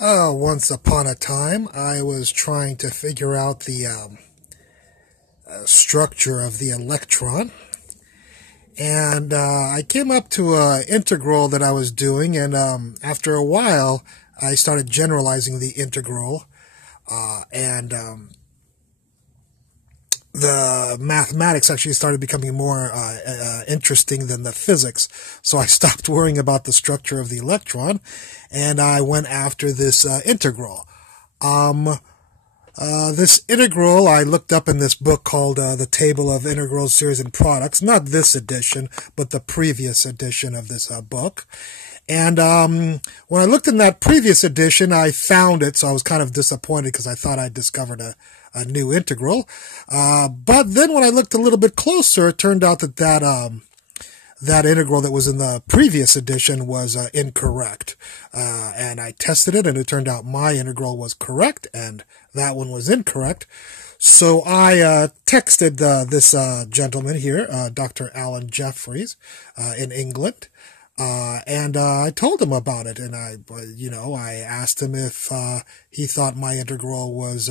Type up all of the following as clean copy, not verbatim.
Once upon a time, I was trying to figure out the structure of the electron, and I came up to an integral that I was doing, and after a while, I started generalizing the integral, and the mathematics actually started becoming more interesting than the physics. So I stopped worrying about the structure of the electron, and I went after this integral. This integral I looked up in this book called The Table of Integrals, Series, and Products. Not this edition, but the previous edition of this book. And when I looked in that previous edition, I found it, so I was kind of disappointed because I thought I'd discovered a new integral. But then when I looked a little bit closer, it turned out that that integral that was in the previous edition was incorrect. And I tested it, and it turned out my integral was correct, and that one was incorrect. So I texted this gentleman here, Dr. Alan Jeffreys, in England. And I told him about it, and I asked him if he thought my integral was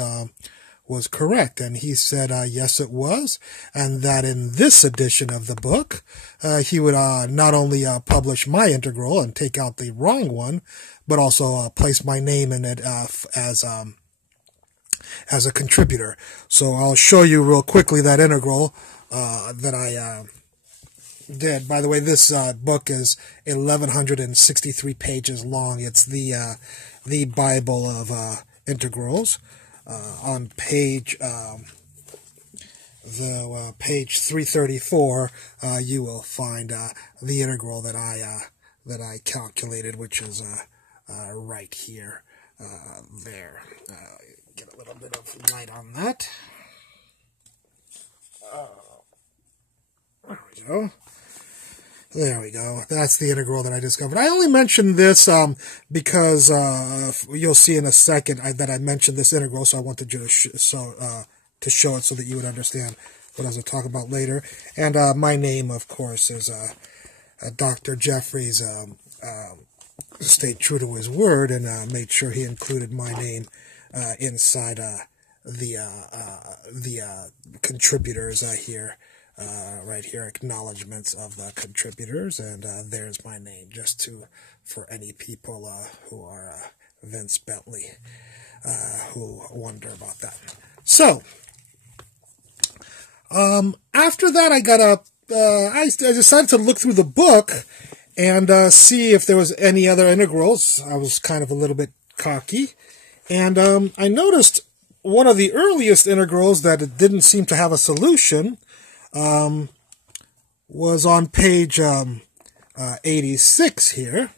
correct, and he said yes, it was, and that in this edition of the book, he would not only publish my integral and take out the wrong one, but also place my name in it as a contributor. So I'll show you real quickly that integral that I did. By the way, this book is 1,163 pages long. It's the Bible of integrals. On page page 334, you will find the integral that I calculated, which is right here. There. Get a little bit of light on that. There we go. There we go. That's the integral that I discovered. I only mentioned this because you'll see in a second that I mentioned this integral, so I wanted you to show it so that you would understand what I was going to talk about later. And my name, of course, is Dr. Jeffreys. Stayed true to his word and made sure he included my name inside the contributors here. Right here, acknowledgments of the contributors, and there's my name, just for any people who are Vince Bentley, who wonder about that. So, after that, I decided to look through the book and see if there was any other integrals. I was kind of a little bit cocky, and I noticed one of the earliest integrals that it didn't seem to have a solution was on page 86 here.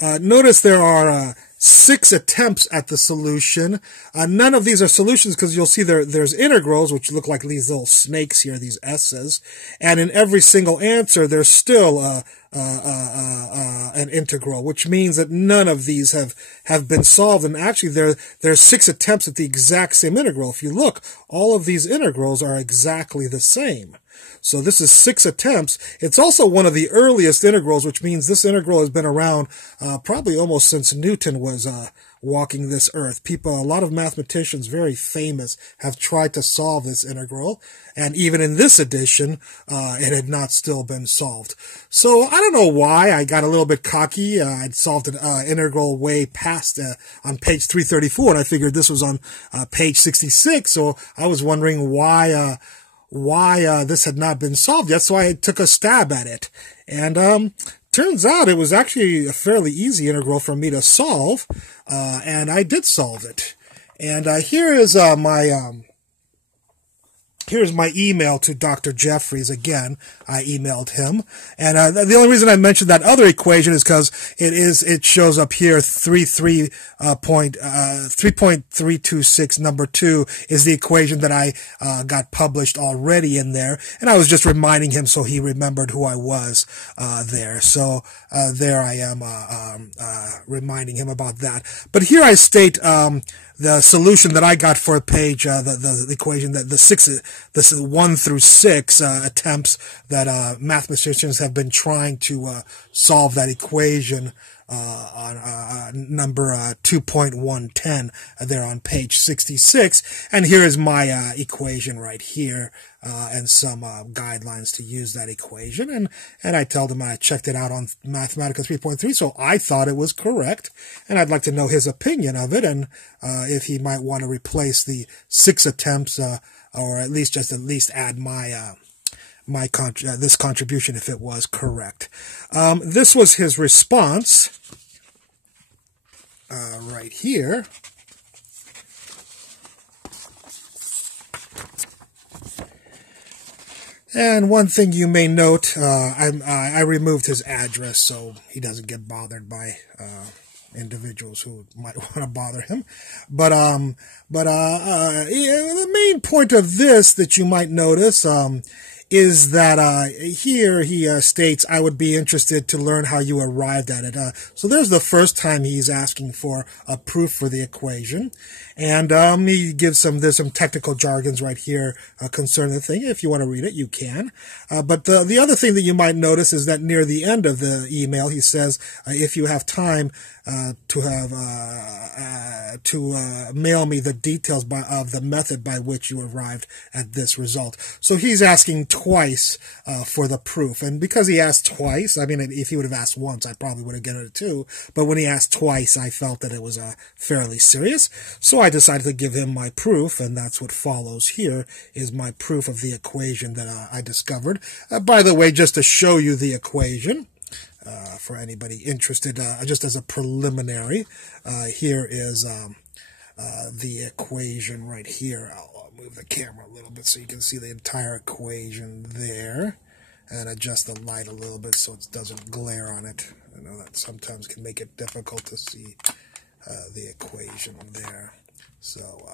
Notice there are 6 attempts at the solution. None of these are solutions because you'll see there's integrals, which look like these little snakes here, these S's. And in every single answer, there's still an integral, which means that none of these have been solved. And actually, there's 6 attempts at the exact same integral. If you look, all of these integrals are exactly the same. So this is 6 attempts. It's also one of the earliest integrals, which means this integral has been around probably almost since Newton was walking this earth. A lot of mathematicians, very famous, have tried to solve this integral. And even in this edition, it had not still been solved. So I don't know why I got a little bit cocky. I'd solved an integral way past on page 334, and I figured this was on page 66. So I was wondering why this had not been solved yet, so I took a stab at it. And turns out it was actually a fairly easy integral for me to solve, and I did solve it. And here is here's my email to Dr. Jeffreys again. I emailed him. And the only reason I mentioned that other equation is because it shows up here 3.326 number 2 is the equation that I got published already in there. And I was just reminding him so he remembered who I was there. So there I am reminding him about that. But here I state the solution that I got for page, the equation that this is 1 through 6 attempts that mathematicians have been trying to solve that equation on number 2.110 there on page 66. And here is my equation right here, and some guidelines to use that equation. And I told him I checked it out on Mathematica 3.3, so I thought it was correct. And I'd like to know his opinion of it, and if he might want to replace the 6 attempts, or at least add my this contribution if it was correct. This was his response right here. And one thing you may note, I removed his address so he doesn't get bothered by individuals who might want to bother him. But the main point of this that you might notice is that here he states, I would be interested to learn how you arrived at it. So there's the first time he's asking for a proof for the equation. And he gives there's some technical jargons right here concerning the thing. If you want to read it, you can. But the other thing that you might notice is that near the end of the email, he says, if you have time to mail me the details of the method by which you arrived at this result. So he's asking twice for the proof. And because he asked twice, I mean, if he would have asked once, I probably would have given it too. But when he asked twice, I felt that it was fairly serious. So I decided to give him my proof, and that's what follows here is my proof of the equation that I discovered. By the way, just to show you the equation, for anybody interested, just as a preliminary, here is the equation right here. I'll move the camera a little bit so you can see the entire equation there, and adjust the light a little bit so it doesn't glare on it. I know that sometimes can make it difficult to see the equation there. So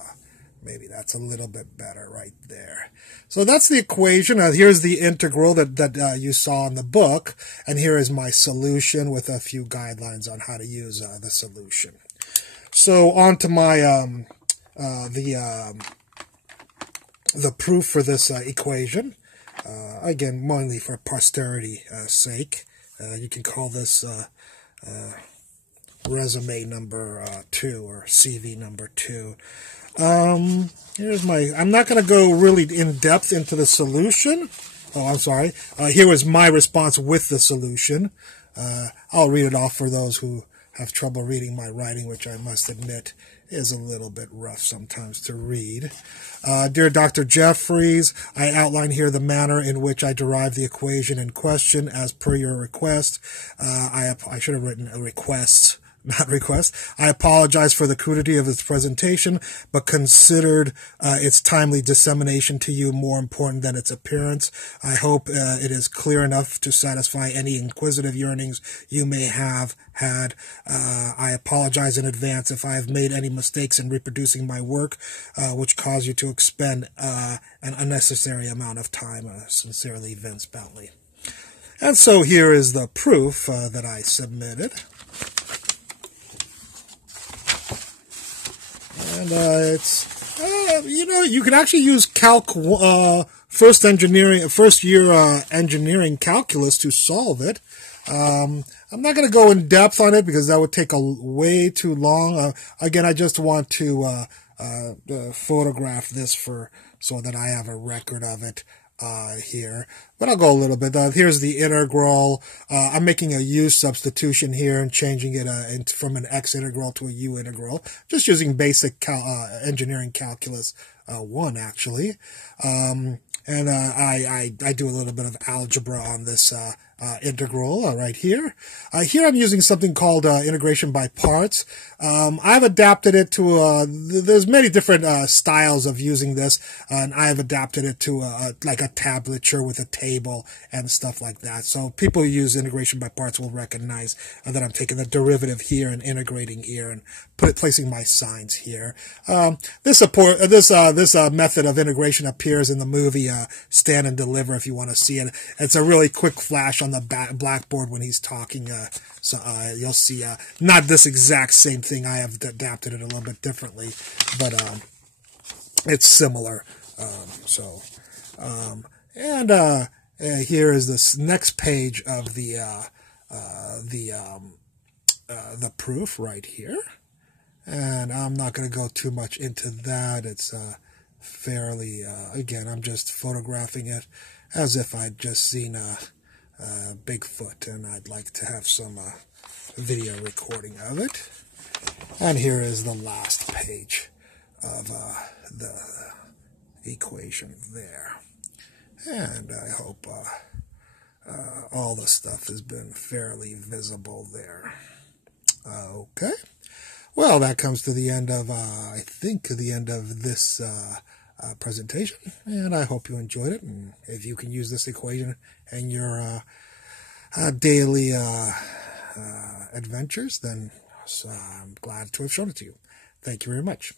maybe that's a little bit better right there. So that's the equation. Here's the integral that you saw in the book, and here is my solution with a few guidelines on how to use the solution. So on to my the proof for this equation. Again, mainly for posterity sake. You can call this resume number 2 or CV number 2. Here's I'm not going to go really in depth into the solution. Oh, I'm sorry. Here was my response with the solution. I'll read it off for those who have trouble reading my writing, which I must admit is a little bit rough sometimes to read. Dear Dr. Jeffries, I outline here the manner in which I derived the equation in question as per your request. I should have written a request, not request. I apologize for the crudity of its presentation, but considered its timely dissemination to you more important than its appearance. I hope it is clear enough to satisfy any inquisitive yearnings you may have had. I apologize in advance if I have made any mistakes in reproducing my work, which caused you to expend an unnecessary amount of time. Sincerely, Vince Bentley. And so here is the proof that I submitted. And it's, you can actually use first year engineering calculus to solve it. I'm not going to go in depth on it because that would take way too long. Again, I just want to photograph this so that I have a record of it here. But I'll go a little bit. Here's the integral. I'm making a u substitution here and changing it from an x integral to a u integral. Just using basic engineering calculus 1, actually. And I do a little bit of algebra on this integral right here. Here I'm using something called integration by parts. I've adapted it to, there's many different styles of using this, and I've adapted it to like a tablature with a table and stuff like that. So people who use integration by parts will recognize that I'm taking the derivative here and integrating here and placing my signs here. This method of integration appears in the movie Stand and Deliver if you want to see it. It's a really quick flash on the blackboard when he's talking. So you'll see not this exact same thing. I have adapted it a little bit differently, but it's similar. Here is this next page of the the proof right here. And I'm not going to go too much into that. It's fairly, again, I'm just photographing it as if I'd just seen Bigfoot, and I'd like to have some video recording of it. And here is the last page of the equation there. And I hope all the stuff has been fairly visible there. Okay. Well, that comes to the end of, I think, the end of this presentation, and I hope you enjoyed it. And if you can use this equation in your daily adventures, then I'm glad to have shown it to you. Thank you very much.